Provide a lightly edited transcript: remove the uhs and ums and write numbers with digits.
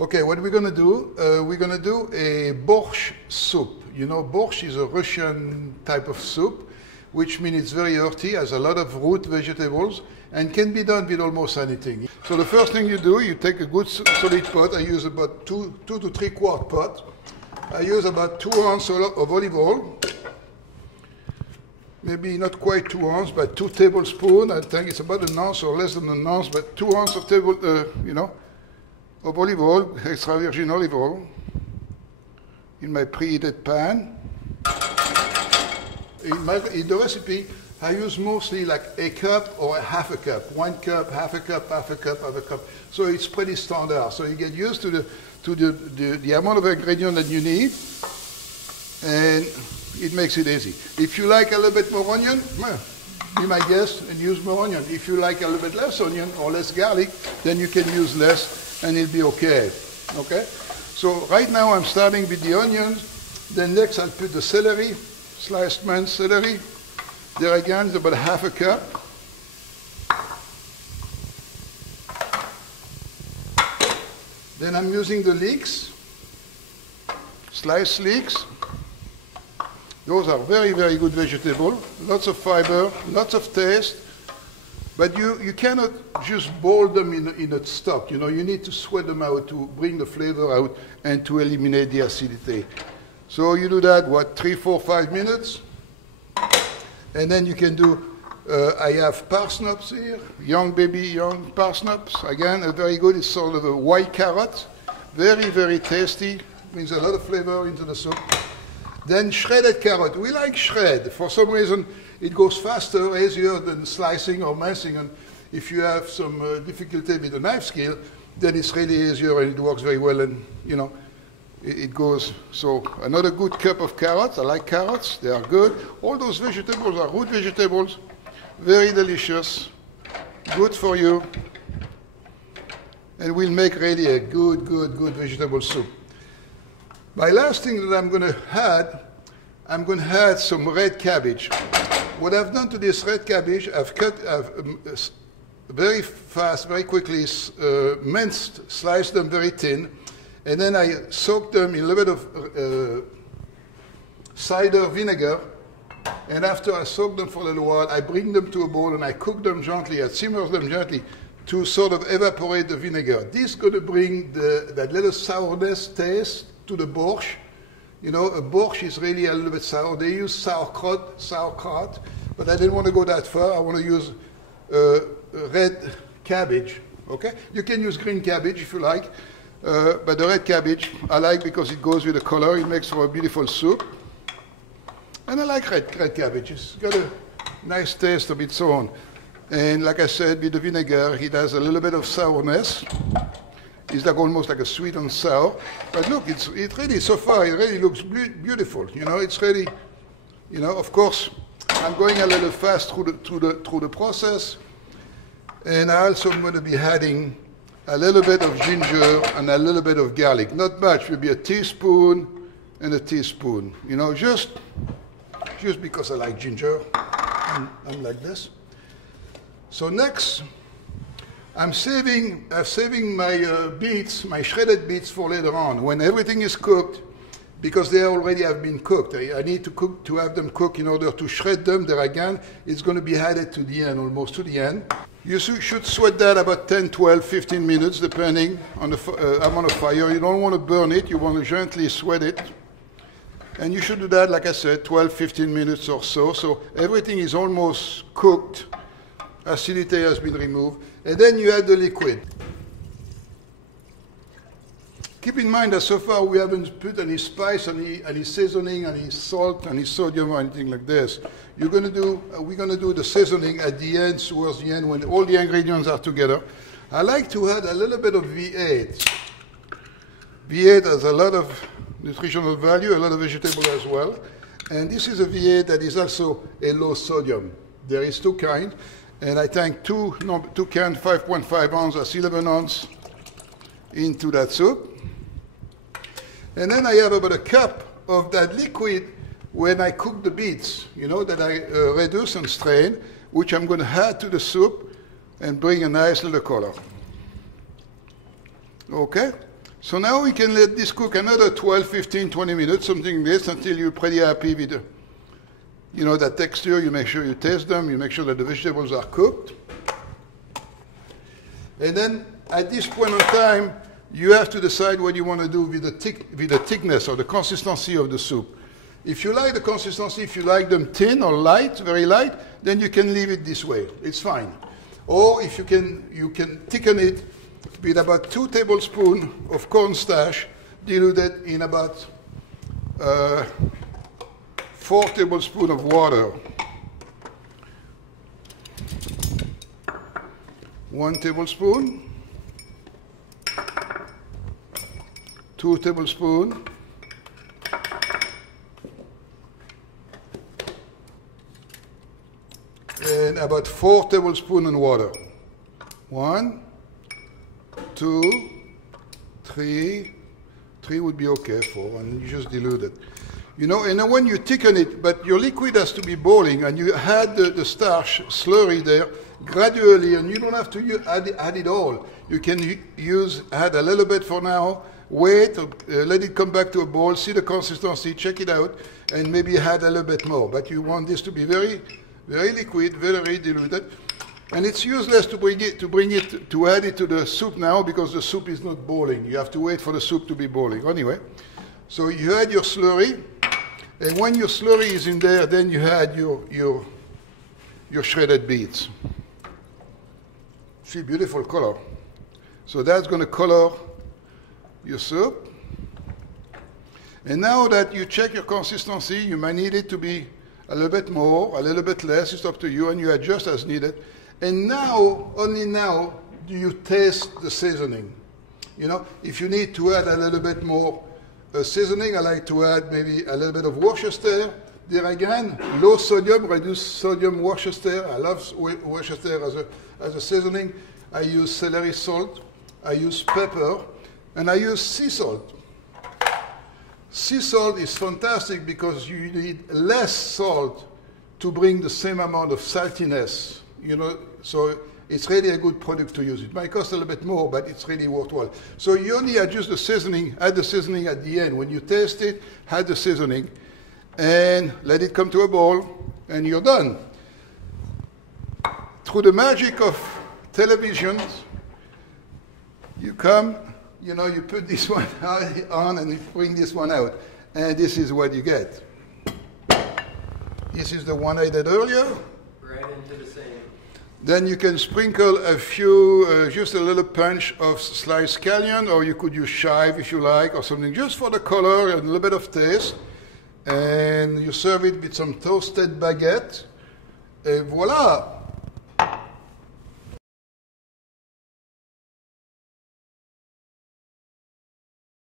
Okay, what we're going to do, we're going to do a borscht soup. You know, borscht is a Russian type of soup, which means it's very earthy, has a lot of root vegetables, and can be done with almost anything. So the first thing you do, you take a good solid pot. I use about 2 to 3/4 pot. I use about 2 ounces of olive oil. Maybe not quite 2 ounces, but 2 tablespoons. I think it's about an ounce or less than an ounce, but 2 ounces of of olive oil, extra virgin olive oil, in my preheated pan. In the recipe, I use mostly like a cup or half a cup. 1 cup, half a cup, half a cup, half a cup. So it's pretty standard. So you get used to the amount of ingredient that you need, and it makes it easy. If you like a little bit more onion, well, be my guest and use more onion. If you like a little bit less onion or less garlic, then you can use less and it'll be okay. Okay? So right now I'm starting with the onions. Then next I'll put the celery, sliced minced celery. There again is about half a cup. Then I'm using the leeks, sliced leeks. Those are very, very good vegetables. Lots of fiber, lots of taste. But you cannot just boil them in a stock. You know, you need to sweat them out to bring the flavor out and to eliminate the acidity. So you do that, what, 3, 4, 5 minutes? And then you can do, I have parsnips here, young parsnips. Again, very good. It's sort of a white carrot. Very, very tasty. Brings a lot of flavor into the soup. Then shredded carrot. We like shred. For some reason, it goes faster, easier than slicing or mincing. And if you have some difficulty with the knife skill, then it's really easier and it works very well. And, you know, it goes. So another good cup of carrots. I like carrots. They are good. All those vegetables are root vegetables. Very delicious. Good for you. And we'll make really a good vegetable soup. My last thing that I'm going to add some red cabbage. What I've done to this red cabbage, I've very fast, very quickly sliced them very thin, and then I soaked them in a little bit of cider vinegar, and after I soak them for a little while, I bring them to a bowl and I cook them gently, I simmer them gently to sort of evaporate the vinegar. This is going to bring that little sourness taste to the borscht. You know, a borscht is really a little bit sour. They use sauerkraut, but I didn't want to go that far. I want to use red cabbage, okay? You can use green cabbage if you like, but the red cabbage I like because it goes with the color. It makes for a beautiful soup. And I like red cabbage. It's got a nice taste of its own. And like I said, with the vinegar, it has a little bit of sourness. It's like almost like a sweet and sour. But look, it really, so far, it really looks beautiful. You know, it's really, you know, of course, I'm going a little fast through the process. And I also am going to be adding a little bit of ginger and a little bit of garlic. Not much, maybe a teaspoon and a teaspoon. You know, just because I like ginger. I'm like this. So next, I'm saving my beets, my shredded beets for later on, when everything is cooked, because they already have been cooked. I need to have them cooked in order to shred them. There again, it's going to be added to the end, almost to the end. You should sweat that about 10, 12, 15 minutes, depending on the amount of fire. You don't want to burn it. You want to gently sweat it. And you should do that, like I said, 12, 15 minutes or so. So everything is almost cooked. Acidity has been removed. And then you add the liquid. Keep in mind that so far we haven't put any spice, any seasoning, any salt, any sodium or anything like this. We're going to do the seasoning at the end, towards the end, when all the ingredients are together. I like to add a little bit of V8. V8 has a lot of nutritional value, a lot of vegetable as well. And this is a V8 that is also a low sodium. There is 2 kinds. And I think 2 cans, 5.5 ounces, 11 ounces into that soup. And then I have about a cup of that liquid when I cook the beets, you know, that I reduce and strain, which I'm going to add to the soup and bring a nice little color. Okay? So now we can let this cook another 12, 15, 20 minutes, something like this, until you're pretty happy with that texture. You make sure you taste them. You make sure that the vegetables are cooked. And then at this point in time, you have to decide what you want to do with the thickness or the consistency of the soup. If you like the consistency, if you like them thin or light, very light, then you can leave it this way. It's fine. Or if you can thicken it with about 2 tablespoons of cornstarch diluted in about 4 tablespoons of water. 1 tablespoon, 2 tablespoons, and about 4 tablespoons in water. 1, 2, 3. 3 would be okay, 4, and you just dilute it. And then when you thicken it, but your liquid has to be boiling, and you add the starch slurry there gradually, and you don't have to add it all. You can add a little bit for now, wait, let it come back to a boil, see the consistency, check it out, and maybe add a little bit more. But you want this to be very, very liquid, very diluted. And it's useless to add it to the soup now because the soup is not boiling. You have to wait for the soup to be boiling. Anyway, so you add your slurry, and when your slurry is in there, then you add your shredded beets. See, beautiful color. So that's going to color your soup. And now that you check your consistency, you might need it to be a little bit more, a little bit less. It's up to you, and you adjust as needed. And now, only now, do you taste the seasoning. If you need to add a little bit more seasoning, I like to add maybe a little bit of Worcestershire. There again, low sodium, reduced sodium Worcestershire. I love Worcestershire as a seasoning. I use celery salt, I use pepper, and I use sea salt. Sea salt is fantastic because you need less salt to bring the same amount of saltiness. So it's really a good product to use. It might cost a little bit more, but it's really worthwhile. So you only adjust the seasoning, add the seasoning at the end. When you taste it, add the seasoning, and let it come to a boil, and you're done. Through the magic of television, you come, you put this one on, and you bring this one out, and this is what you get. This is the one I did earlier. Right into the same. Then you can sprinkle a few, just a little punch of sliced scallion, or you could use chive if you like, or something, just for the color and a little bit of taste. And you serve it with some toasted baguette. Et voila!